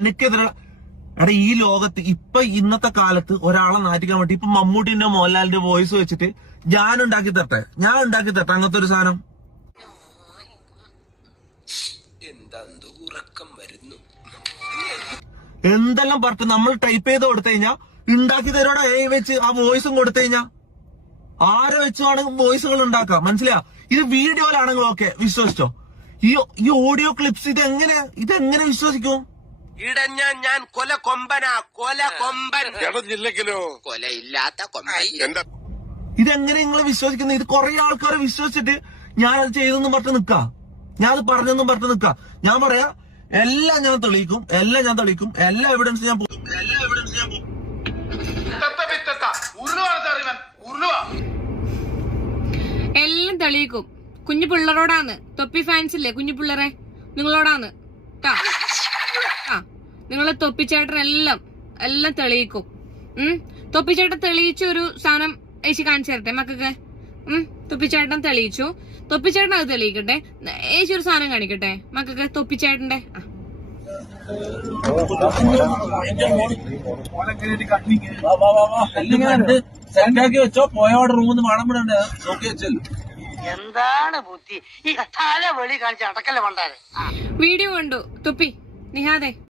എനിക്കെതിരെ എടാ ഈ ലോകത്ത് ഇന്നത്തെ കാലത്ത് ഒരാളെ നാറ്റിക്കാൻ വേണ്ടി ഇപ്പൊ മമ്മൂട്ടിന്റെ മോഹൻലാലിന്റെ വോയിസ് വെച്ചിട്ട് ഞാൻ ഉണ്ടാക്കി തരട്ടെ അങ്ങനത്തെ ഒരു സാധനം എന്തെല്ലാം പറഞ്ഞു നമ്മൾ ടൈപ്പ് ചെയ്ത് കൊടുത്തു കഴിഞ്ഞാ ഉണ്ടാക്കി തരോടെ വെച്ച് ആ വോയിസും കൊടുത്തു കഴിഞ്ഞാ ആരെ വെച്ചാണ് വോയിസുകൾ ഉണ്ടാക്കാം മനസ്സിലാ. ഇത് വീഡിയോയിലാണെങ്കിൽ ഓക്കെ വിശ്വസിച്ചോ. ഈ ഓഡിയോ ക്ലിപ്സ് ഇതെങ്ങനെ വിശ്വസിക്കും? ഇടഞ്ഞ ഞാൻ കൊമ്പനാ കൊമ്പൻ ജില്ലക്കിലോ കൊലയില്ലാത്ത കൊമ്പൻ. ഇതെങ്ങനെ നിങ്ങൾ വിശ്വസിക്കുന്നത്? ഇത് കുറെ ആൾക്കാർ വിശ്വസിച്ചിട്ട് ഞാനത് ചെയ്തെന്നും പറഞ്ഞു നിക്കാ, ഞാനത് പറഞ്ഞെന്നും പറഞ്ഞു നിക്കാ. ഞാൻ പറയാ എല്ലാം ഞാൻ തെളിയിക്കും, എല്ലാ എവിഡൻസ് ഞാൻ എല്ലാം തെളിയിക്കും. കുഞ്ഞു പിള്ളേരോടാണ്, തൊപ്പി ഫാൻസില്ലേ കുഞ്ഞു പിള്ളേരെ, നിങ്ങളോടാണ് നിങ്ങളെ തൊപ്പിച്ചേട്ടൻ എല്ലാം തെളിയിക്കും. തൊപ്പിച്ചേട്ടൻ തെളിയിച്ച ഒരു സാധനം ഏച്ചി കാണിച്ചു തരട്ടെ മക്കൾക്ക്. തൊപ്പിച്ചേട്ടൻ തെളിയിച്ചു, തൊപ്പിച്ചേട്ടൻ അത് തെളിയിക്കട്ടെ. ഏച്ചി ഒരു സാധനം കാണിക്കട്ടെ മക്കൾക്ക് തൊപ്പിച്ചേട്ടന്റെ. സെറ്റാക്കി വെച്ചോ, പോയോടെ റൂമിൽ മണം വിടണ്ടേ നോക്കി വെച്ചല്ലോ. എന്താണ് ബുദ്ധി ഈ തല വെളി കാണിച്ച് അടക്കല്ലേ പണ്ടാരെ. വീഡിയോ കണ്ടു തൊപ്പി നിഹാദേ.